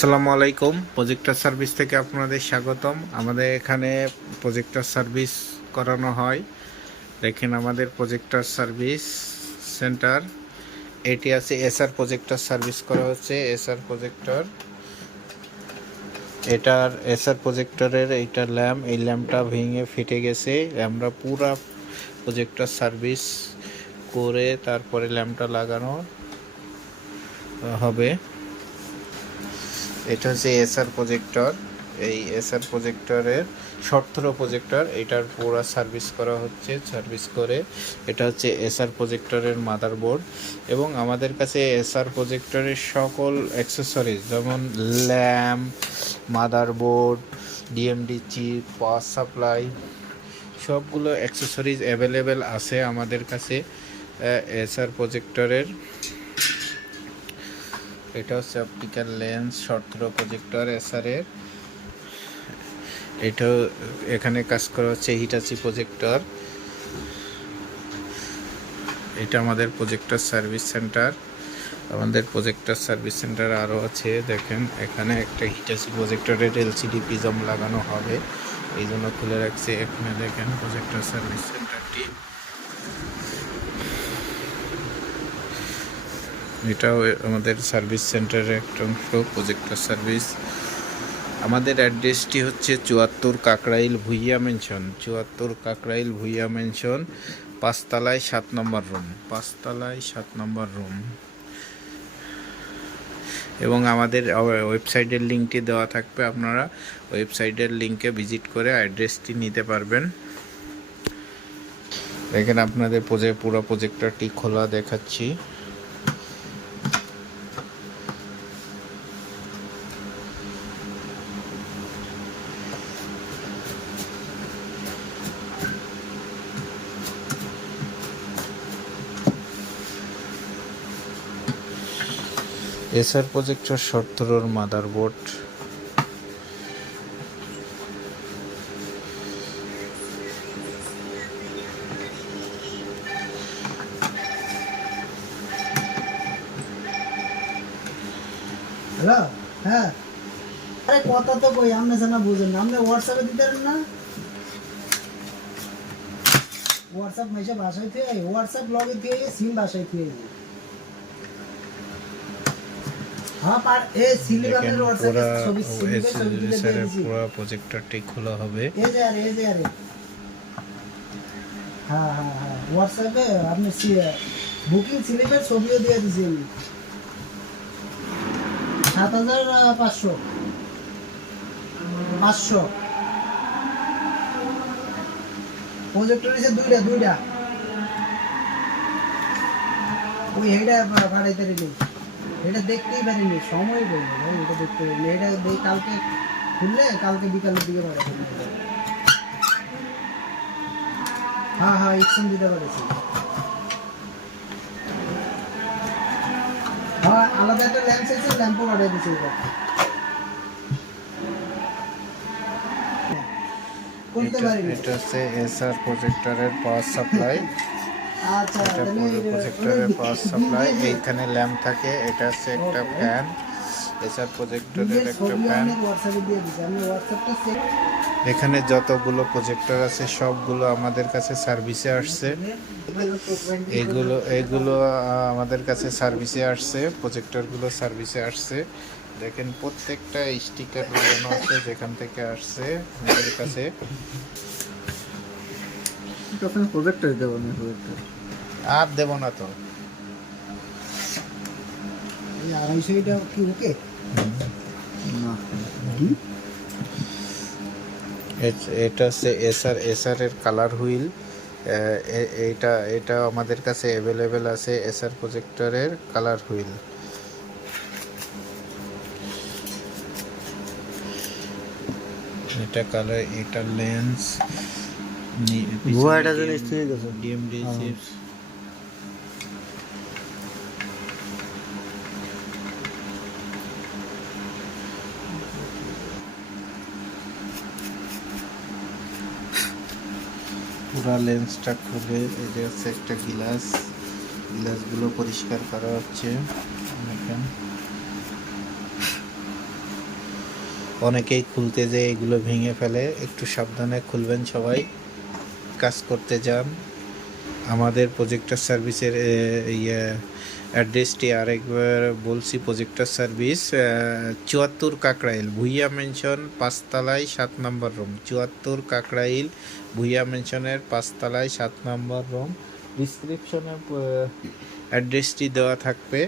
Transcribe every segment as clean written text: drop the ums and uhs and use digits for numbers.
আসসালামু আলাইকুম। Projector service থেকে আপনাদের স্বাগতম। আমাদের এখানে প্রজেক্টর সার্ভিস করানো হয়। দেখেন আমাদের প্রজেক্টর সার্ভিস সেন্টার, এটি আছে এসআর প্রজেক্টর সার্ভিস করা হচ্ছে। এসআর প্রজেক্টর, এটার এসআর প্রজেক্টরের এইটা ল্যাম্প, এই ল্যাম্পটা ভেঙে ফেটে গেছে। আমরা পুরা প্রজেক্টর সার্ভিস করে তারপরে ল্যাম্পটা লাগানো হবে। এটা হচ্ছে এসআর প্রজেক্টর। এই এসআর প্রজেক্টরের শর্ট থ্রো প্রজেক্টর, এটার পুরো সার্ভিস করা হচ্ছে। সার্ভিস করে এটা হচ্ছে এসআর প্রজেক্টরের মাদারবোর্ড, এবং আমাদের কাছে এসআর প্রজেক্টরের সকল অ্যাক্সেসরিজ যেমন lamp, motherboard, DMD chip, power supply, সবগুলো অ্যাক্সেসরিজ অ্যাভেলেবেল আছে আমাদের কাছে এসআর প্রজেক্টরের। এটা হচ্ছে optical lens short throw projector এসআরের। এটাও এখানে কাজ করা হচ্ছে হিটাচি প্রজেক্টর। এটা আমাদের প্রজেক্টর সার্ভিস সেন্টার। আমাদের প্রজেক্টর সার্ভিস সেন্টার আরও আছে। দেখেন এখানে একটা হিটাচি প্রজেক্টরের এলসিডি প্রিজম লাগানো হবে, এই জন্য খুলে রাখছি। এখানে দেখেন প্রজেক্টর সার্ভিস সেন্টারটি। এটাও আমাদের সার্ভিস সেন্টারের একটা অংশ, প্রজেক্টর সার্ভিস। আমাদের অ্যাড্রেসটি হচ্ছে ৭৪ কাকরাইল ভুইয়া মেনশন, ৭৪ কাকরাইল ভুইয়া মেনশন, ৫ তলায় ৭ নম্বর রুম, ৫ তলায় ৭ নম্বর রুম। এবং আমাদের ওয়েবসাইটের লিঙ্কটি দেওয়া থাকবে, আপনারা ওয়েবসাইটের লিঙ্কে ভিজিট করে অ্যাড্রেসটি নিতে পারবেন। দেখেন আপনাদের পুরো প্রজেক্টরটি খোলা দেখাচ্ছি। এসআর প্রজেক্টর শর্ট থ্রোর মাদারবোর্ড। হ্যালো, হ্যাঁ, আরে কথা তো কই আপনি জানা বুঝেন না, আপনি হোয়াটসঅ্যাপে দিতে পারেন না? হোয়াটসঅ্যাপ মেসে বাসায় থেকে হোয়াটসঅ্যাপ লগে দিয়ে সিম বাসায় থেকে হ্যাঁ পার এ সিলিভারের হোয়াটসঅ্যাপে ছবি দিলে দিয়ে দিছি। পুরো প্রজেক্টরটি খোলা হবে। এই যে আরে হ্যাঁ হ্যাঁ হ্যাঁ, হোয়াটসঅ্যাপে আপনি বুকিং স্লিপের ছবিও দিয়ে দিছি আমি। ৭৫০০ 500 প্রজেক্টর আছে দুইটা ওই হেডা পাঠাইতে রেডি, এটা দেখতেই পারিনি, সময় বলবো ভাই, এটা দেখতে পারিনি। এটা কালকে খুললে কালকে বিকালের দিকে পাঠাবো। হ্যাঁ হ্যাঁ, ইকশন দিতে পারেছি। হ্যাঁ, আলাদা একটা ল্যাম্প আছে, ল্যাম্পও পাঠিয়ে দিচ্ছি। এটা করতে পারিনি। এটা হচ্ছে এসআর প্রজেক্টরের পাওয়ার সাপ্লাই। আচ্ছা, এটা পুরো প্রজেক্টরের পাওয়ার সাপ্লাই। এইখানে ল্যাম্প থাকে, এটা হচ্ছে একটা ফ্যান, এসআর প্রজেক্টরের একটা ফ্যান। হোয়াটসঅ্যাপে দিয়ে দিচ্ছি, আমি হোয়াটসঅ্যাপটা চেক। এখানে যতগুলো প্রজেক্টর আছে সবগুলো আমাদের কাছে সার্ভিসে আসছে। এগুলো আমাদের কাছে সার্ভিসে আসছে, প্রজেক্টরগুলো সার্ভিসে আসছে। দেখেন প্রত্যেকটা স্টিকার লাগানো আছে যেখান থেকে আসছে আমাদের কাছে। প্রজেক্টর দেবো না, প্রজেক্টর আর দেব না তো। এই ২৫০ কি ওকে না? এটা হচ্ছে এসআর এর কালার হুইল। এটা আমাদের কাছে অ্যাভেলেবেল আছে, এসআর প্রজেক্টরের কালার হুইল। এটা কালার, এটা লেন্স, ডিএমডি চিপস। পুরা লেন্সটা খুলে এই যে হচ্ছে একটা গ্লাসগুলো পরিষ্কার করা হচ্ছে। দেখেন অনেকেই খুলতে যেয়ে এগুলো ভেঙে ফেলে, একটু সাবধানে খুলবেন সবাই কাজ করতে যান। আমাদের প্রজেক্টর সার্ভিসের ইয়ে অ্যাড্রেসটি আরেকবার বলছি, projector service 74 Kakrail Bhuiya mansion 5 তলায় 7 নম্বর রুম। 74 কাকরাইল ভুইয়া মেনশনের 5 তলায় 7 নম্বর রুম। ডিসক্রিপশনে অ্যাড্রেসটি দেওয়া থাকবে।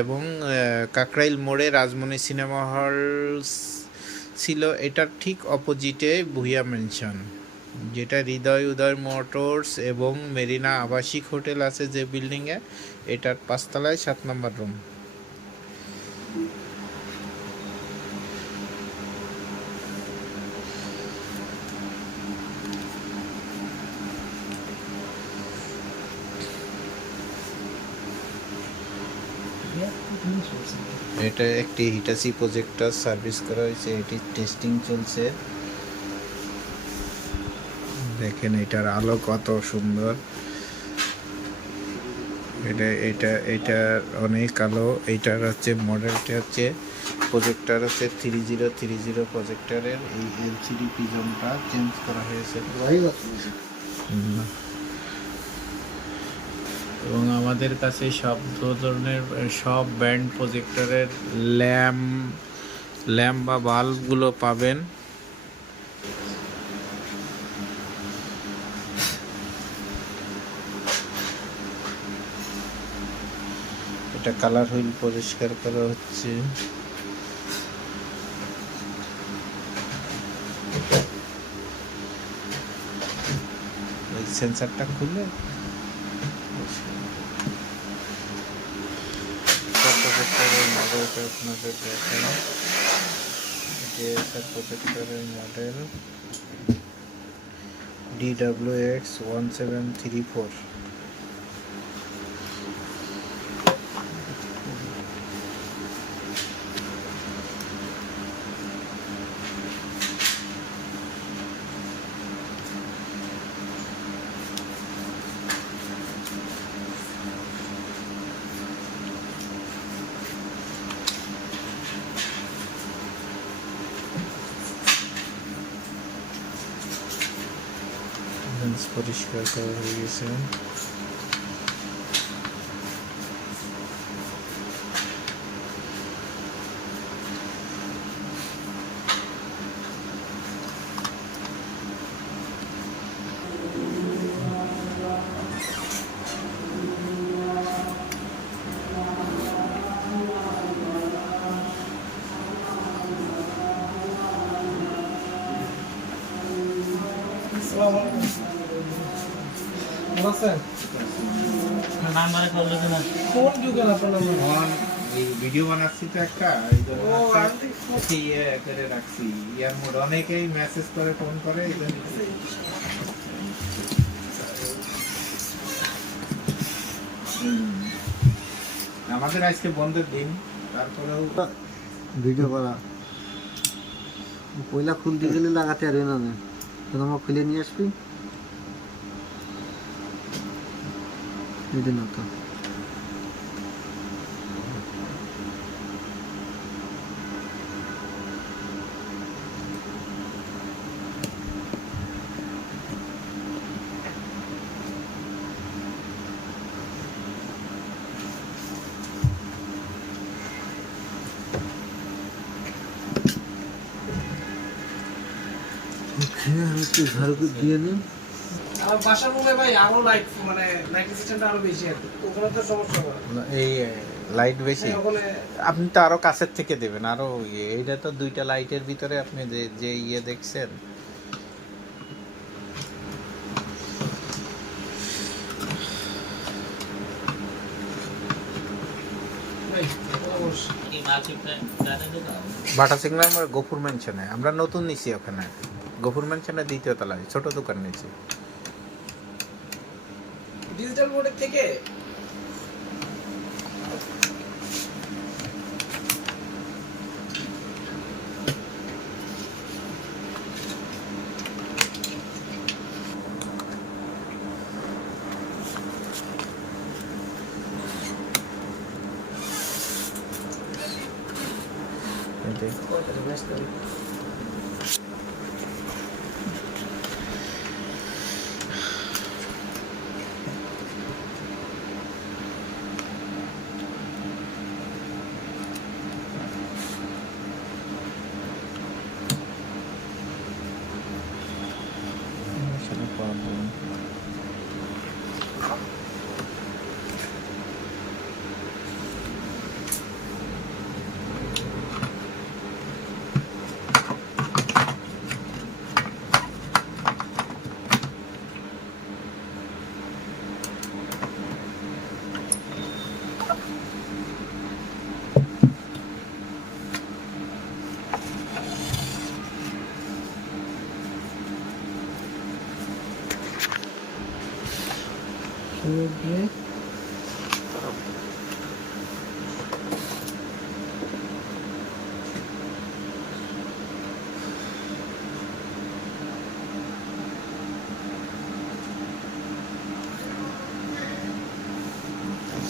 এবং কাকরাইল মোড়ে রাজমণি সিনেমা হল ছিল, এটার ঠিক অপোজিটে ভুইয়া মেনশন, যেটা হৃদয় উদয় মোটরস এবং মেরিনা আবাসিক হোটেল আছে যে বিল্ডিংয়ে, এটার 5 তলায় 7 নম্বর রুম। এটা একটি হিটাচি প্রজেক্টর সার্ভিস করা হয়েছে, এটি টেস্টিং চলছে। দেখেন এটার আলো কত সুন্দর, এটার অনেক আলো। এইটার হচ্ছে মডেলটা হচ্ছে প্রজেক্টর হচ্ছে 3030 প্রজেক্টরের এই এলসিডি প্রিজমটা চেঞ্জ করা হয়েছে। এবং আমাদের কাছে সব ধরনের সব ব্যান্ড প্রজেক্টরের ল্যাম্প বা বাল্বগুলো পাবেন। এটা কালার হুইল পরিষ্কার করা হচ্ছে। ওই সেন্সারটা খুলে প্রজেক্টরের মডেলটা আপনাদের দেখেন, যে প্রজেক্টরের মডেল DWX1734। পরিষ্কার করা হয়ে গেছে। ভিডিও বানাচ্ছি তো একটা, ইয়ে করে রাখছি ইয়ার মোড। অনেকেই মেসেজ করে, ফোন করে, এই জন্য আমাদের আজকে বন্ধের দিন, তারপরেও ভিডিও করা পয়লা খুলতে গেলে লাগাতে পারবে না, আমার খুলে নিয়ে আসবি না তো। দিয়ে নিই আমার বাসার রুমে ভাই আরো লাইট, মানে লাইট সিস্টেমটা আরো বেশি আর কি, ওখানে তো সমস্যা হয়। এই লাইট বেশি, ওখানে আপনি তো আরো কাছের থেকে দেবেন আরো। এইটা তো দুইটা লাইটের ভিতরে আপনি যে ইয়ে দেখছেন। বাটা সিগন্যাল গফুর মেনশনে আমরা নতুন নিছি, ওখানে গফুর মেনশনে 2য় তলায় ছোট দোকান নিয়েছি। ডিজিটাল বোর্ডের থেকে এটাই। দিয়ে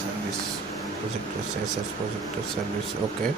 service projector SR projector service ওকে